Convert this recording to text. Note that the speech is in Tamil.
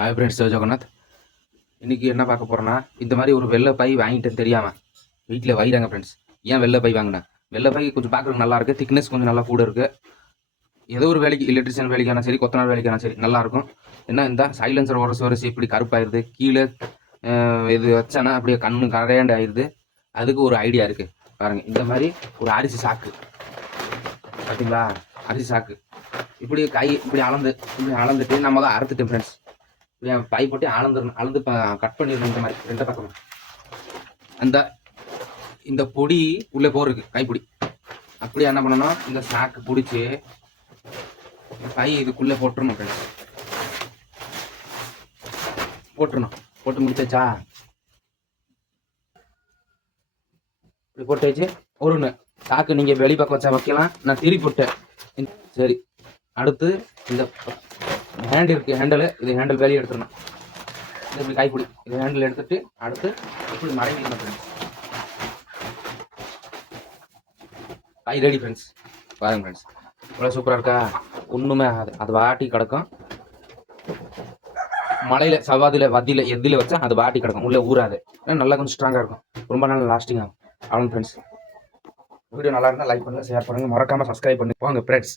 Hi friends, Jagannath. இன்றைக்கி என்ன பார்க்க போகிறோன்னா, இந்த மாதிரி ஒரு வெள்ளை பை வாங்கிட்டேன்னு தெரியாமல் வீட்டில் வைறாங்க ஃப்ரெண்ட்ஸ். ஏன் வெள்ளை பை வாங்கினேன்? வெள்ளை பை கொஞ்சம் பார்க்குறதுக்கு நல்லா இருக்குது, திக்னஸ் கொஞ்சம் நல்லா கூட இருக்குது. ஏதோ ஒரு வேலைக்கு, எலக்ட்ரிஷியன் வேலைக்கான சரி, கொத்தனார் வேலைக்கான சரி, நல்லாயிருக்கும். என்ன இந்த சைலன்சர் உரசு இப்படி கருப்பாயிருது, கீழே இது வச்சானா அப்படியே கண்ணு கரையாண்டு ஆயிடுது. அதுக்கு ஒரு ஐடியா இருக்குது பாருங்கள். இந்த மாதிரி ஒரு அரிசி சாக்கு பார்த்தீங்களா, அரிசி சாக்கு இப்படி இப்படி அளந்துட்டு நம்ம தான் அறுத்துட்டேன் ஃப்ரெண்ட்ஸ். பை போட்டு அளந்து கட் பண்ணிடணும். இந்த மாதிரி ரெண்டு பக்கம் இந்த பொடி உள்ளே போருக்கு கைப்பிடி. அப்படி என்ன பண்ணணும், இந்த சாக்கு பிடிச்சி பை இதுக்குள்ளே போட்டுருணும் ஃப்ரெண்ட்ஸ். போட்டு முடிச்சாச்சா? இப்படி போட்டு வச்சு ஒரு சாக்கு நீங்கள் வெளி பக்கம் வச்சா வைக்கலாம். நான் திரி போட்டேன். சரி, அடுத்து இந்த ஹேண்டில் இருக்கு, இது ஹேண்டில் வெளியே எடுத்துடணும். இது இப்படி கைப்பிடி, இது ஹேண்டில் எடுத்துட்டு அடுத்து இப்படி மறைக்கணும். கை ரெடி ஃப்ரெண்ட்ஸ். பாருங்க ஃப்ரெண்ட்ஸ், இவ்வளோ சூப்பராக இருக்கா? ஒன்றுமே ஆகாது, அது வாட்டி கிடக்கும். மலையில் சவாதியில் வத்தியில் எதில் வச்சா அது வாட்டி கிடக்கும், உள்ளே ஊறாது. நல்லா கொஞ்சம் ஸ்ட்ராங்காக இருக்கும், ரொம்ப நாள் லாஸ்டிங் ஆகும். அவ்வளோ ஃப்ரெண்ட்ஸ். வீடியோ நல்லா இருந்தால் லைக் பண்ணுங்கள், ஷேர் பண்ணுங்கள், மறக்காமல் சப்ஸ்கிரைப் பண்ணி போங்க ஃப்ரெண்ட்ஸ்.